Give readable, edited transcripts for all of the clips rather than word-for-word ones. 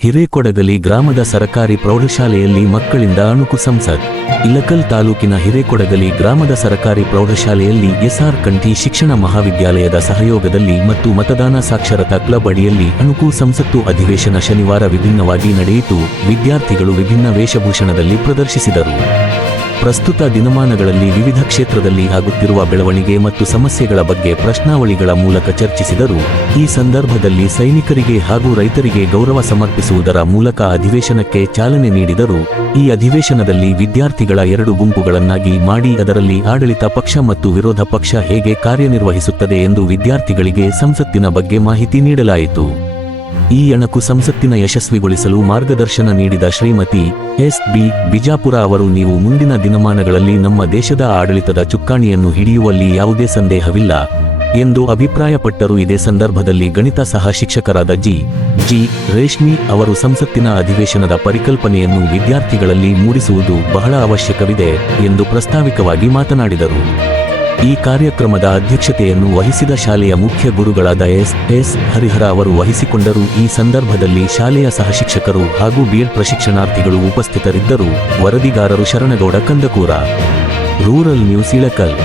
ಹಿರೇಕೊಡಗಲಿ ಗ್ರಾಮದ ಸರಕಾರಿ ಪ್ರೌಢಶಾಲೆಯಲ್ಲಿ ಮಕ್ಕಳಿಂದ ಅಣುಕು ಸಂಸತ್. ಇಲಕಲ್ ತಾಲೂಕಿನ ಹಿರೇಕೊಡಗಲಿ ಗ್ರಾಮದ ಸರಕಾರಿ ಪ್ರೌಢಶಾಲೆಯಲ್ಲಿ ಎಸ್ಆರ್ ಕಂಠಿ ಶಿಕ್ಷಣ ಮಹಾವಿದ್ಯಾಲಯದ ಸಹಯೋಗದಲ್ಲಿ ಮತ್ತು ಮತದಾನ ಸಾಕ್ಷರತಾ ಕ್ಲಬ್ ಅಡಿಯಲ್ಲಿ ಅಣುಕು ಸಂಸತ್ತು ಅಧಿವೇಶನ ಶನಿವಾರ ವಿಭಿನ್ನವಾಗಿ ನಡೆಯಿತು. ವಿದ್ಯಾರ್ಥಿಗಳು ವಿಭಿನ್ನ ವೇಷಭೂಷಣದಲ್ಲಿ ಪ್ರದರ್ಶಿಸಿದರು. ಪ್ರಸ್ತುತ ದಿನಮಾನಗಳಲ್ಲಿ ವಿವಿಧ ಕ್ಷೇತ್ರದಲ್ಲಿ ಆಗುತ್ತಿರುವ ಬೆಳವಣಿಗೆ ಮತ್ತು ಸಮಸ್ಯೆಗಳ ಬಗ್ಗೆ ಪ್ರಶ್ನಾವಳಿಗಳ ಮೂಲಕ ಚರ್ಚಿಸಿದರು. ಈ ಸಂದರ್ಭದಲ್ಲಿ ಸೈನಿಕರಿಗೆ ಹಾಗೂ ರೈತರಿಗೆ ಗೌರವ ಸಮರ್ಪಿಸುವುದರ ಮೂಲಕ ಅಧಿವೇಶನಕ್ಕೆ ಚಾಲನೆ ನೀಡಿದರು. ಈ ಅಧಿವೇಶನದಲ್ಲಿ ವಿದ್ಯಾರ್ಥಿಗಳ 2 ಗುಂಪುಗಳನ್ನಾಗಿ ಮಾಡಿ ಅದರಲ್ಲಿ ಆಡಳಿತ ಪಕ್ಷ ಮತ್ತು ವಿರೋಧ ಪಕ್ಷ ಹೇಗೆ ಕಾರ್ಯನಿರ್ವಹಿಸುತ್ತದೆ ಎಂದು ವಿದ್ಯಾರ್ಥಿಗಳಿಗೆ ಸಂಸತ್ತಿನ ಬಗ್ಗೆ ಮಾಹಿತಿ ನೀಡಲಾಯಿತು. ಈ ಅಣಕು ಸಂಸತ್ತಿನ ಯಶಸ್ವಿಗೊಳಿಸಲು ಮಾರ್ಗದರ್ಶನ ನೀಡಿದ ಶ್ರೀಮತಿ ಎಸ್.ಬಿ. ಬಿಜಾಪುರ ಅವರು ನೀವು ಮುಂದಿನ ದಿನಮಾನಗಳಲ್ಲಿ ನಮ್ಮ ದೇಶದ ಆಡಳಿತದ ಚುಕ್ಕಾಣಿಯನ್ನು ಹಿಡಿಯುವಲ್ಲಿ ಯಾವುದೇ ಸಂದೇಹವಿಲ್ಲ ಎಂದು ಅಭಿಪ್ರಾಯಪಟ್ಟರು. ಇದೇ ಸಂದರ್ಭದಲ್ಲಿ ಗಣಿತ ಸಹ ಶಿಕ್ಷಕರಾದ ಜಿ. ರೇಷ್ಮಿ ಅವರು ಸಂಸತ್ತಿನ ಅಧಿವೇಶನದ ಪರಿಕಲ್ಪನೆಯನ್ನು ವಿದ್ಯಾರ್ಥಿಗಳಲ್ಲಿ ಮೂಡಿಸುವುದು ಬಹಳ ಅವಶ್ಯಕವಿದೆ ಎಂದು ಪ್ರಾಸ್ತಾವಿಕವಾಗಿ ಮಾತನಾಡಿದರು. ಈ ಕಾರ್ಯಕ್ರಮದ ಅಧ್ಯಕ್ಷತೆಯನ್ನು ವಹಿಸಿದ ಶಾಲೆಯ ಮುಖ್ಯ ಗುರುಗಳಾದ ಎಸ್. ಹರಿಹರ ಅವರು ವಹಿಸಿಕೊಂಡರು. ಈ ಸಂದರ್ಭದಲ್ಲಿ ಶಾಲೆಯ ಸಹಶಿಕ್ಷಕರು ಹಾಗೂ ಬಿಎಡ್ ಪ್ರಶಿಕ್ಷಣಾರ್ಥಿಗಳು ಉಪಸ್ಥಿತರಿದ್ದರು. ವರದಿಗಾರರು ಶರಣಗೌಡ ಕಂದಕೂರ, ರೂರಲ್ ನ್ಯೂಸ್ ಇಳಕಲ್.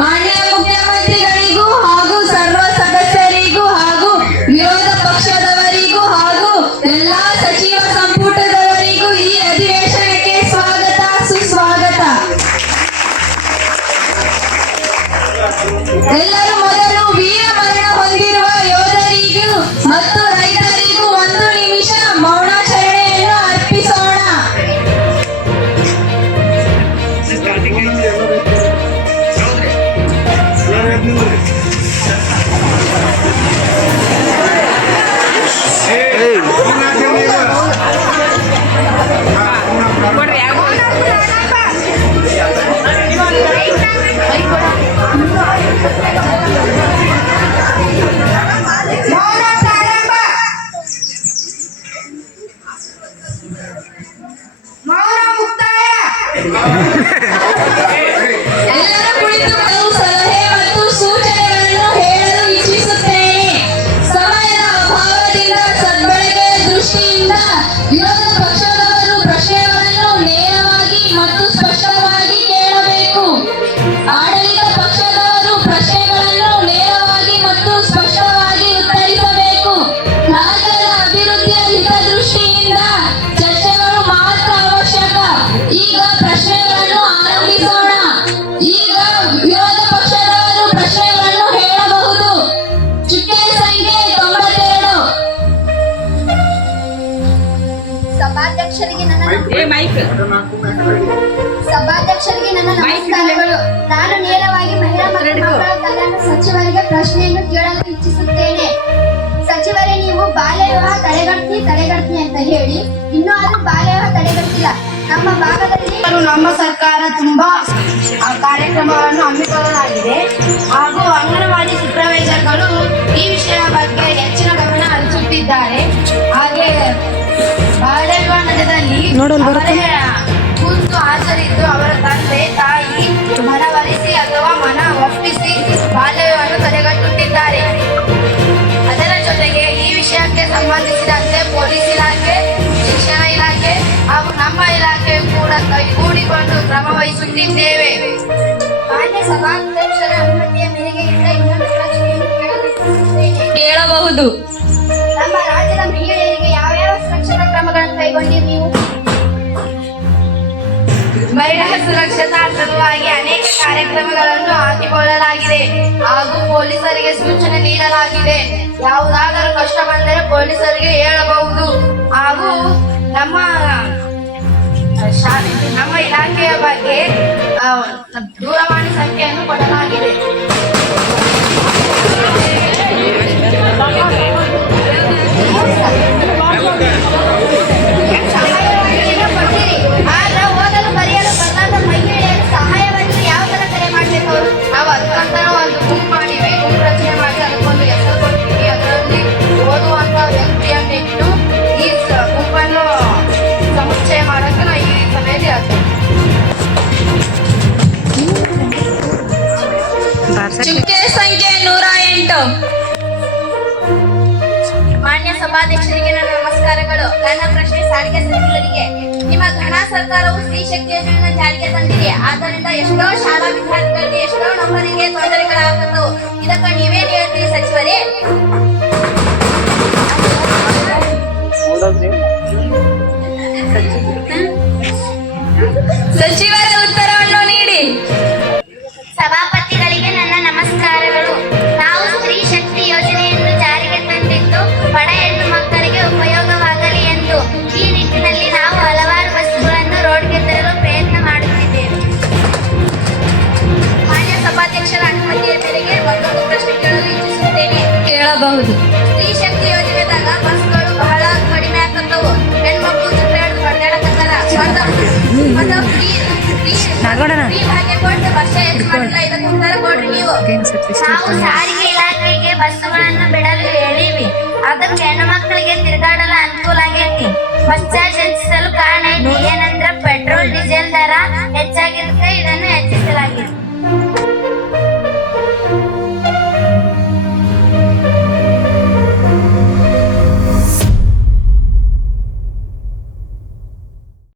ಮಾನ್ಯ ಮುಖ್ಯಮಂತ್ರಿಗಳಿಗೂ ಹಾಗೂ ಸರ್ವ ಸದಸ್ಯರಿಗೂ ಹಾಗೂ ವಿರೋಧ ಪಕ್ಷದವರಿಗೂ ಹಾಗೂ ಎಲ್ಲಾ ಸಚಿವ ಸಂಪುಟದವರಿಗೂ ಈ ಅಧಿವೇಶನಕ್ಕೆ ಸ್ವಾಗತ ಸುಸ್ವಾಗತ. ಎಲ್ಲರೂ ಮೊದಲು ವೀರ ಮರಣ ಹೊಂದಿರುವ ಯೋಧರಿಗೂ ಮತ್ತು ರೈತರಿಗೂ 1 ನಿಮಿಷ ಮೌನಾಚರಣೆಯನ್ನು ಅರ್ಪಿಸೋಣ. ಎಲ್ಲರ ಕುಳಿತು ಕೆಲವು ಸಲಹೆ ಮತ್ತು ಸೂಚನೆಗಳನ್ನು ಹೇಳಲು ಇಚ್ಛಿಸುತ್ತೇನೆ. ಸಮಯದ ಅಭಾವದಿಂದ ಸದ್ಬಳಕೆಯ ದೃಷ್ಟಿಯಿಂದ ವಿರೋಧ ಪಕ್ಷದವರು ಪ್ರಶ್ನೆಗಳನ್ನು ನೇರವಾಗಿ ಮತ್ತು ಸ್ಪಷ್ಟವಾಗಿ ಕೇಳಬೇಕು. ಆಡಳಿತ ಪಕ್ಷದವರು ಪ್ರಶ್ನೆಗಳನ್ನು ನೇರವಾಗಿ ಮತ್ತು ಸ್ಪಷ್ಟವಾಗಿ ಉತ್ತರಿಸಬೇಕು. ರಾಜ್ಯದ ಅಭಿವೃದ್ಧಿಯ ಹಿತದೃಷ್ಟಿಯಿಂದ ಚರ್ಚೆಗಳು ಮಾತ್ರ ಅವಶ್ಯಕ. ಈಗ ಪ್ರಶ್ನೆಗಳನ್ನು ಆರಂಭಿಸೋಣ. ಈಗ ವಿರೋಧ ಪಕ್ಷದವರು ಪ್ರಶ್ನೆಗಳನ್ನು ಹೇಳಬಹುದು. ಚುಕ್ಕೆ ಸಂಖ್ಯೆ 92. ಸಭಾಧ್ಯಕ್ಷರಿಗೆ ನನ್ನ ನಮಸ್ಕಾರಗಳು. ನಾನು ನೇರವಾಗಿ ಮಹಿಳಾ ಮತ್ತು ಮಕ್ಕಳ ಕಲ್ಯಾಣ ಸಚಿವರಿಗೆ ಪ್ರಶ್ನೆಯನ್ನು ಕೇಳಲು ಇಚ್ಛಿಸುತ್ತೇನೆ. ಸಚಿವರೇ, ನೀವು ಬಾಲ್ಯ ವಿವಾಹ ತಡೆಗಟ್ಟಿ ಅಂತ ಹೇಳಿ ಇನ್ನೂ ಅದು ಬಾಲ್ಯ ವಿವಾಹ ತಡೆಗಟ್ಟಿಲ್ಲ. ನಮ್ಮ ಭಾಗದಲ್ಲಿ ನಮ್ಮ ಸರ್ಕಾರ ತುಂಬಾ ಕಾರ್ಯಕ್ರಮವನ್ನು ಹಮ್ಮಿಕೊಳ್ಳಲಾಗಿದೆ ಹಾಗೂ ಅಂಗನವಾಡಿ ಸೂಪರ್ವೈಸರ್ಗಳು ಈ ವಿಷಯ ಬಗ್ಗೆ ಹೆಚ್ಚಿನ ಗಮನ ಹರಿಸುತ್ತಿದ್ದಾರೆ. ಹಾಗೆ ಬಾಲ್ಯ ವಿವಾಹ ನಡೆದಲ್ಲಿ ಕೂತು ಹಾಜರಿದ್ದು ಅವರ ತಂದೆ ತಾಯಿ ಮನವೊಲಿಸಿ ಅಥವಾ ಮನ ಒಪ್ಪಿಸಿ ಬಾಲ್ಯ ವಿವಾಹವನ್ನು ತಡೆಗಟ್ಟುತ್ತಿದ್ದಾರೆ. ಅದರ ಜೊತೆಗೆ ಈ ವಿಷಯಕ್ಕೆ ಸಂಬಂಧಿಸಿದಂತೆ ಪೊಲೀಸ್ ಇಲಾಖೆ, ಶಿಕ್ಷಣ ಇಲಾಖೆ ಹಾಗೂ ನಮ್ಮ ಇಲಾಖೆ ಕೂಡ ಕೈಗೂಡಿಕೊಂಡು ಕ್ರಮ ವಹಿಸುತ್ತಿದ್ದೇವೆ. ಮಾನ್ಯ ಸಭಾಧ್ಯಕ್ಷರ ಅನುಮತಿಯ ಮೇರೆಗೆ ಇನ್ನೊಂದು ಪ್ರಶ್ನೆಯನ್ನು ಕೇಳಬಹುದು. ನಮ್ಮ ರಾಜ್ಯದ ಮಹಿಳೆಯರಿಗೆ ಯಾವ್ಯಾವ ಸುರಕ್ಷತಾ ಕ್ರಮಗಳನ್ನು ಕೈಗೊಂಡಿರಿ ನೀವು? ಮಹಿಳೆಯರ ಸುರಕ್ಷತಾ ಸಲುವಾಗಿ ಅನೇಕ ಕಾರ್ಯಕ್ರಮಗಳನ್ನು ಹಾಕಿಕೊಳ್ಳಲಾಗಿದೆ ಹಾಗೂ ಪೊಲೀಸರಿಗೆ ಸೂಚನೆ ನೀಡಲಾಗಿದೆ. ಯಾವುದಾದರೂ ಕಷ್ಟ ಬಂದರೆ ಪೊಲೀಸರಿಗೆ ಹೇಳಬಹುದು ಹಾಗೂ ನಮ್ಮ ಇಲಾಖೆಯ ಬಗ್ಗೆ ದೂರವಾಣಿ ಸಂಖ್ಯೆಯನ್ನು ಕೊಡಲಾಗಿದೆ. ಆದ್ರೆ ಓದಲು ಬರೆಯಲು ಬರಲಾದ ಮಹಿಳೆಯರು ಸಹಾಯವನ್ನು ಯಾವ ತರ ಕರೆ ಮಾಡಬೇಕು? ನಾವು ಅದಕ್ಕಂತ ಒಂದು ಗುಂಪು ಮಾಡಿವಿ. ಗುಂಪು ರಚನೆ ಮಾಡಿ ಅದಕ್ಕೊಂದು ಹೆಸರು ಕೊಡ್ತೀವಿ. ಅದರಲ್ಲಿ ಓದುವಂತ ವ್ಯಕ್ತಿಯನ್ನಿಟ್ಟು ಈ ಗುಂಪನ್ನು ಸಮುಚ್ಚಯ ಮಾಡಕ್ಕೆ ನಾವು ಈ ಸಭೆಯಲ್ಲಿ ಆಗ್ತೇವೆ. ಚುಕ್ಕೆ ಸಂಖ್ಯೆ 108. ಮಾನ್ಯ ಸಭಾಧ್ಯಕ್ಷರಿಗೆ ನನ್ನ ನಮಸ್ಕಾರಗಳು. ನನ್ನ ಪ್ರಶ್ನೆ ಸಾರಿಗೆ ಸಚಿವರಿಗೆ. ನಿಮ್ಮ ಘನ ಸರ್ಕಾರವು ಸ್ತ್ರೀ ಶಕ್ತಿ ಯೋಜನೆಯನ್ನು ಜಾರಿಗೆ ತಂದಿದೆ. ಆದ್ದರಿಂದ ಎಷ್ಟೋ ಶಾಲಾ ವಿದ್ಯಾರ್ಥಿಗಳಿಗೆ ಎಷ್ಟೋ ನಮ್ಮರಿಗೆ ತೊಂದರೆಗಳಾಗುತ್ತವು. ಇದಕ್ಕೆ ನೀವೇನ್ ಹೇಳ್ತೀರಿ ಸಚಿವರೇ? ಸಚಿವರ ಉತ್ತರವನ್ನು ನೀಡಿ. ಸಭಾಪತಿಗಳಿಗೆ ನನ್ನ ನಮಸ್ಕಾರಗಳು. ನಾವು ಸ್ತ್ರೀ ಶಕ್ತಿ ಯೋಜನೆಯನ್ನು ಜಾರಿಗೆ ತಂದಿದ್ದು ಬಡ ಹೆಣ್ಣು ಮಕ್ಕಳಿಗೆ ಉಪಯೋಗವಾಗಲಿ ಎಂದು. ಈ ನಿಟ್ಟಿನಲ್ಲಿ ನಾವು ಹಲವಾರು ಬಸ್ಸುಗಳನ್ನು ರೋಡ್ಗೆ ತರಲು ಪ್ರಯತ್ನ ಮಾಡುತ್ತಿದ್ದೇವೆ. ಮಾನ್ಯ ಸಭಾಧ್ಯಕ್ಷರ ಅನುಮತಿಯ ಮೇರೆಗೆ ಮತ್ತೊಂದು ಪ್ರಶ್ನೆ ಕೇಳಲು ಇಚ್ಛಿಸುತ್ತೇನೆ. ಕೇಳಬಹುದು. ಸ್ತ್ರೀ ಶಕ್ತಿ ಯೋಜನೆದಾಗ ಬಸ್ಗಳು ಬಹಳ ಕಡಿಮೆ ಆಗ್ತವು. ಹೆಣ್ಮಕ್ಳು ದುಡ್ಡು ಹೊಡೆದಾಡಕತ್ತಾರ. ಫ್ರೀ ಭಾಗ್ಯ ಕೊಟ್ಟು ವರ್ಷ ಹೆಚ್ಚು ಮಾಡಿಲ್ಲ. ಇದಕ್ಕೆ ಉತ್ತರ ಕೊಡ್ರಿ ನೀವು. ನಾವು ಸಾರಿಗೆ ಇಲಾಖೆಗೆ ಬಸ್ಸುಗಳನ್ನು ಬಿಡಲು ಹೇಳಿವಿ. ಅದಕ್ಕೆ ಹೆಣ್ಣು ಮಕ್ಕಳಿಗೆ ತಿರುಗಾಡಲು ಅನುಕೂಲ ಆಗೈತಿ. Bus charge ಹೆಚ್ಚಿಸ